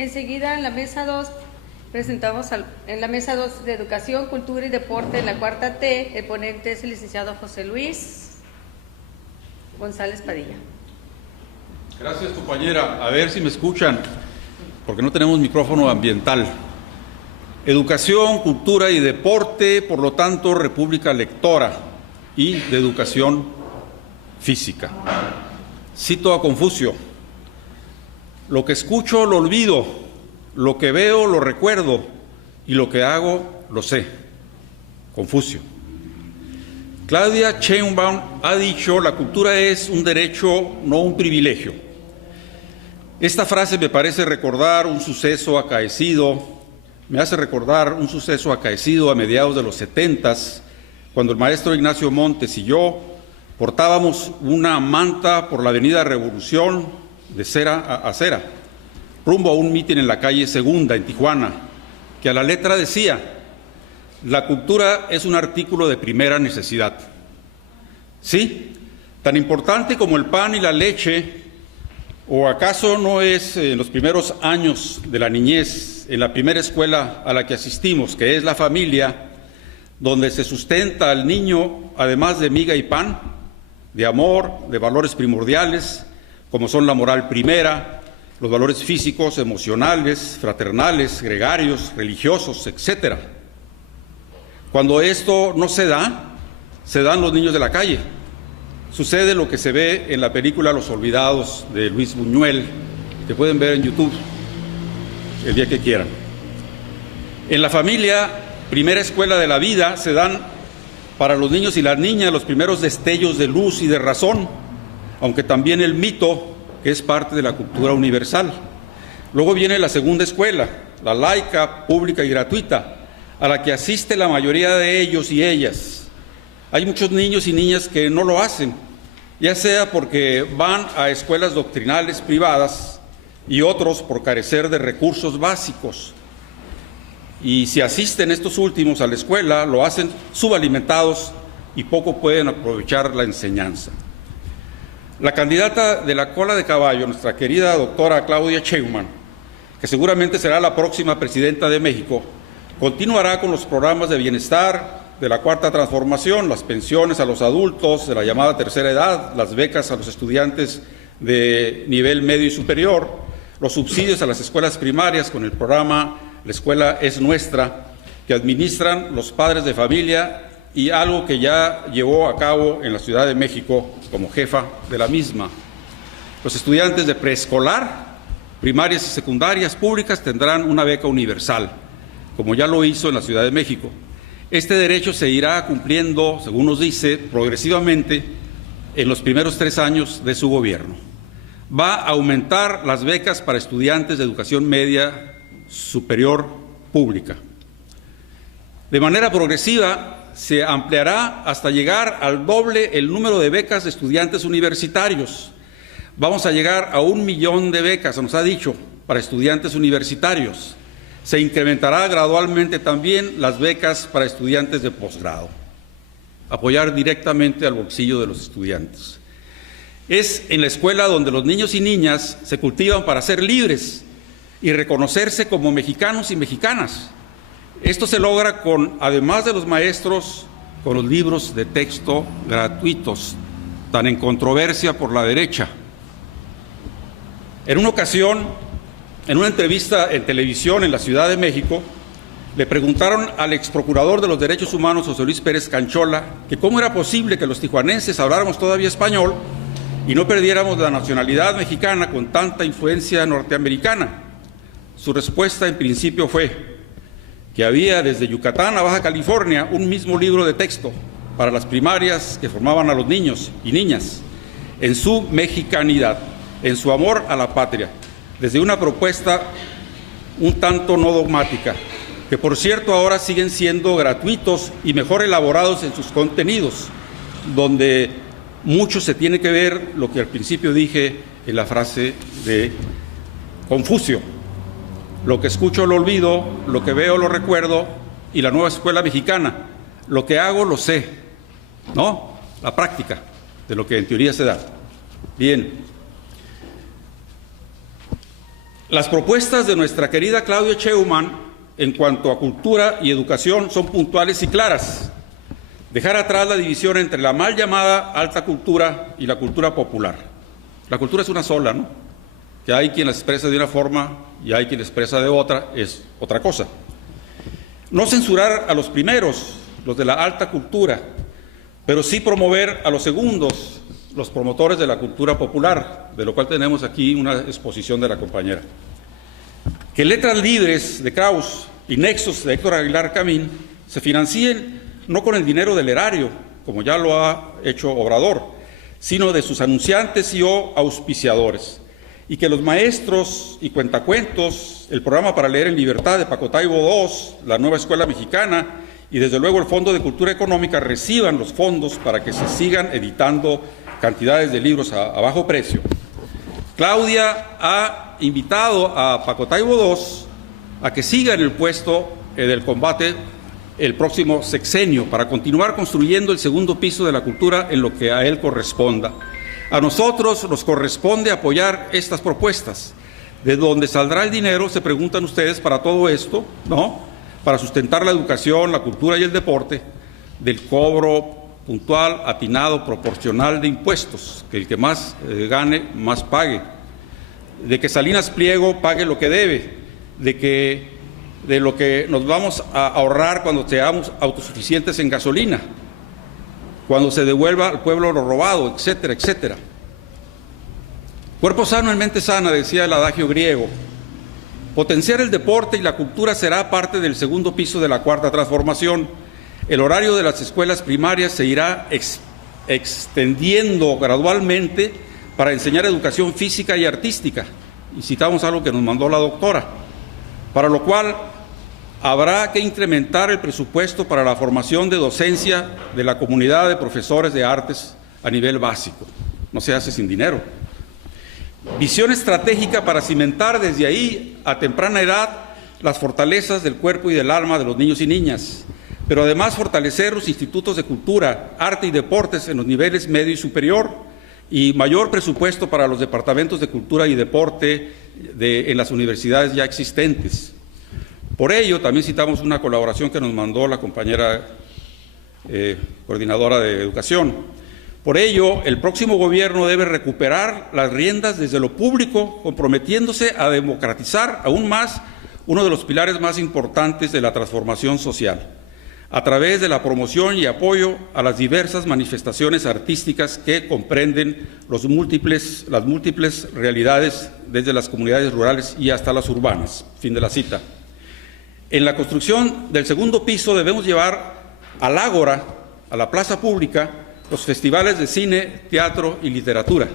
Enseguida, en la mesa 2, presentamos en la mesa 2 de Educación, Cultura y Deporte, en la cuarta T, el ponente es el licenciado José Luis González Padilla. Gracias, compañera. A ver si me escuchan, porque no tenemos micrófono ambiental. Educación, cultura y deporte, por lo tanto, República Lectora y de educación física. Cito a Confucio: lo que escucho lo olvido, lo que veo lo recuerdo y lo que hago lo sé. Confucio. Claudia Sheinbaum ha dicho: la cultura es un derecho, no un privilegio. Esta frase me parece recordar un suceso acaecido, me hace recordar un suceso acaecido a mediados de los 70s, cuando el maestro Ignacio Montes y yo portábamos una manta por la avenida Revolución de cera a cera, rumbo a un mitin en la calle Segunda, en Tijuana, que a la letra decía: la cultura es un artículo de primera necesidad. Sí, tan importante como el pan y la leche. ¿O acaso no es en los primeros años de la niñez, en la primera escuela a la que asistimos, que es la familia, donde se sustenta al niño, además de miga y pan, de amor, de valores primordiales, como son la moral primera, los valores físicos, emocionales, fraternales, gregarios, religiosos, etc.? Cuando esto no se da, se dan los niños de la calle. Sucede lo que se ve en la película Los Olvidados de Luis Buñuel, que pueden ver en YouTube el día que quieran. En la familia, primera escuela de la vida, se dan para los niños y las niñas los primeros destellos de luz y de razón, aunque también el mito, que es parte de la cultura universal. Luego viene la segunda escuela, la laica, pública y gratuita, a la que asiste la mayoría de ellos y ellas. Hay muchos niños y niñas que no lo hacen, ya sea porque van a escuelas doctrinales privadas y otros por carecer de recursos básicos. Y si asisten estos últimos a la escuela, lo hacen subalimentados y poco pueden aprovechar la enseñanza. La candidata de la cola de caballo, nuestra querida doctora Claudia Sheinbaum, que seguramente será la próxima presidenta de México, continuará con los programas de bienestar, de la cuarta transformación, las pensiones a los adultos de la llamada tercera edad, las becas a los estudiantes de nivel medio y superior, los subsidios a las escuelas primarias con el programa La Escuela es Nuestra, que administran los padres de familia, y algo que ya llevó a cabo en la Ciudad de México como jefa de la misma. Los estudiantes de preescolar, primarias y secundarias públicas tendrán una beca universal, como ya lo hizo en la Ciudad de México. Este derecho se irá cumpliendo, según nos dice, progresivamente en los primeros 3 años de su gobierno. Va a aumentar las becas para estudiantes de educación media superior pública. De manera progresiva se ampliará hasta llegar al doble el número de becas de estudiantes universitarios. Vamos a llegar a 1 millón de becas, se nos ha dicho, para estudiantes universitarios. Se incrementará gradualmente también las becas para estudiantes de posgrado. Apoyar directamente al bolsillo de los estudiantes. Es en la escuela donde los niños y niñas se cultivan para ser libres y reconocerse como mexicanos y mexicanas. Esto se logra con, además de los maestros, con los libros de texto gratuitos, tan en controversia por la derecha. En una ocasión, en una entrevista en televisión en la Ciudad de México, le preguntaron al exprocurador de los derechos humanos, José Luis Pérez Canchola, que cómo era posible que los tijuanenses habláramos todavía español y no perdiéramos la nacionalidad mexicana con tanta influencia norteamericana. Su respuesta en principio fue que había desde Yucatán a Baja California un mismo libro de texto para las primarias que formaban a los niños y niñas en su mexicanidad, en su amor a la patria, desde una propuesta un tanto no dogmática, que por cierto ahora siguen siendo gratuitos y mejor elaborados en sus contenidos, donde mucho se tiene que ver lo que al principio dije en la frase de Confucio: lo que escucho lo olvido, lo que veo lo recuerdo, y la nueva escuela mexicana: lo que hago lo sé, ¿no? La práctica de lo que en teoría se da. Bien. Las propuestas de nuestra querida Claudia Sheinbaum en cuanto a cultura y educación son puntuales y claras. Dejar atrás la división entre la mal llamada alta cultura y la cultura popular. La cultura es una sola, ¿no? Que hay quien la expresa de una forma y hay quien la expresa de otra, es otra cosa. No censurar a los primeros, los de la alta cultura, pero sí promover a los segundos, los promotores de la cultura popular, de lo cual tenemos aquí una exposición de la compañera. Que Letras Libres de Kraus y Nexos de Héctor Aguilar Camín se financien no con el dinero del erario, como ya lo ha hecho Obrador, sino de sus anunciantes y o auspiciadores. Y que los maestros y cuentacuentos, el programa para leer en libertad de Paco Taibo II, la Nueva Escuela Mexicana y desde luego el Fondo de Cultura Económica reciban los fondos para que se sigan editando cantidades de libros a bajo precio. Claudia ha invitado a Paco Taibo II a que siga en el puesto del combate el próximo sexenio para continuar construyendo el segundo piso de la cultura en lo que a él corresponda. A nosotros nos corresponde apoyar estas propuestas. ¿De dónde saldrá el dinero? Se preguntan ustedes para todo esto, ¿no? Para sustentar la educación, la cultura y el deporte, del cobro puntual, atinado, proporcional de impuestos, que el que más gane, más pague, de que Salinas Pliego pague lo que debe, de lo que nos vamos a ahorrar cuando seamos autosuficientes en gasolina, cuando se devuelva al pueblo lo robado, etcétera, etcétera. Cuerpo sano en mente sana, decía el adagio griego. Potenciar el deporte y la cultura será parte del segundo piso de la cuarta transformación. El horario de las escuelas primarias se irá extendiendo gradualmente para enseñar educación física y artística. Y citamos algo que nos mandó la doctora, para lo cual habrá que incrementar el presupuesto para la formación de docencia de la comunidad de profesores de artes a nivel básico. No se hace sin dinero. Visión estratégica para cimentar desde ahí a temprana edad las fortalezas del cuerpo y del alma de los niños y niñas, pero además fortalecer los institutos de cultura, arte y deportes en los niveles medio y superior, y mayor presupuesto para los departamentos de cultura y deporte en las universidades ya existentes. Por ello, también citamos una colaboración que nos mandó la compañera coordinadora de educación. Por ello, el próximo gobierno debe recuperar las riendas desde lo público, comprometiéndose a democratizar aún más uno de los pilares más importantes de la transformación social, a través de la promoción y apoyo a las diversas manifestaciones artísticas que comprenden las múltiples realidades desde las comunidades rurales y hasta las urbanas. Fin de la cita. En la construcción del segundo piso debemos llevar al ágora, a la plaza pública, los festivales de cine, teatro y literatura,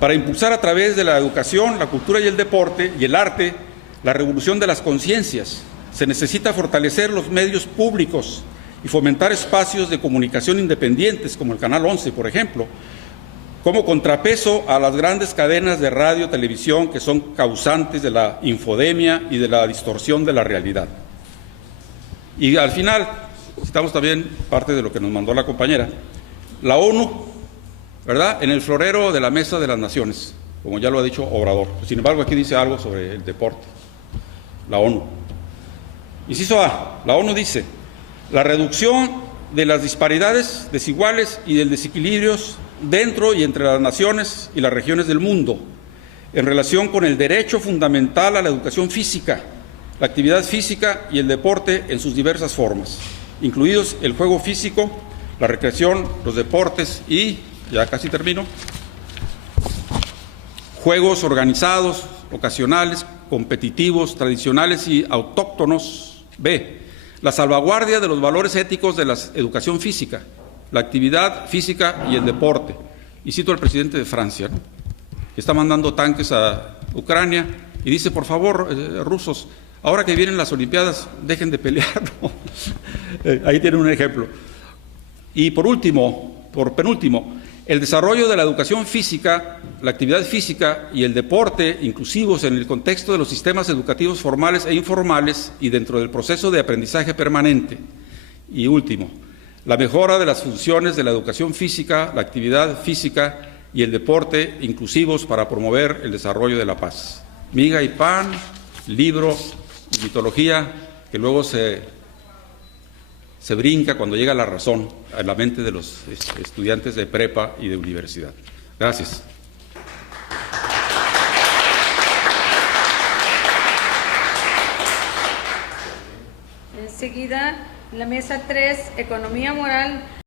para impulsar a través de la educación, la cultura y el deporte y el arte la revolución de las conciencias. Se necesita fortalecer los medios públicos y fomentar espacios de comunicación independientes, como el Canal 11, por ejemplo, como contrapeso a las grandes cadenas de radio, televisión, que son causantes de la infodemia y de la distorsión de la realidad. Y al final, citamos también parte de lo que nos mandó la compañera, la ONU, ¿verdad?, en el florero de la Mesa de las Naciones, como ya lo ha dicho Obrador. Sin embargo, aquí dice algo sobre el deporte, la ONU. Inciso A, la ONU dice, la reducción de las disparidades desiguales y del desequilibrios dentro y entre las naciones y las regiones del mundo, en relación con el derecho fundamental a la educación física, la actividad física y el deporte en sus diversas formas, incluidos el juego físico, la recreación, los deportes y, ya casi termino, juegos organizados, ocasionales, competitivos, tradicionales y autóctonos. B, la salvaguardia de los valores éticos de la educación física, la actividad física y el deporte. Y cito al presidente de Francia, ¿no?, que está mandando tanques a Ucrania y dice, por favor, rusos, ahora que vienen las Olimpiadas, dejen de pelear, ¿no? Ahí tienen un ejemplo. Y por penúltimo, el desarrollo de la educación física, la actividad física y el deporte inclusivos en el contexto de los sistemas educativos formales e informales y dentro del proceso de aprendizaje permanente. Y último, la mejora de las funciones de la educación física, la actividad física y el deporte inclusivos para promover el desarrollo de la paz. miga y pan, libro y mitología, que luego se brinca cuando llega la razón a la mente de los estudiantes de prepa y de universidad. Gracias. Enseguida, la mesa 3, Economía Moral.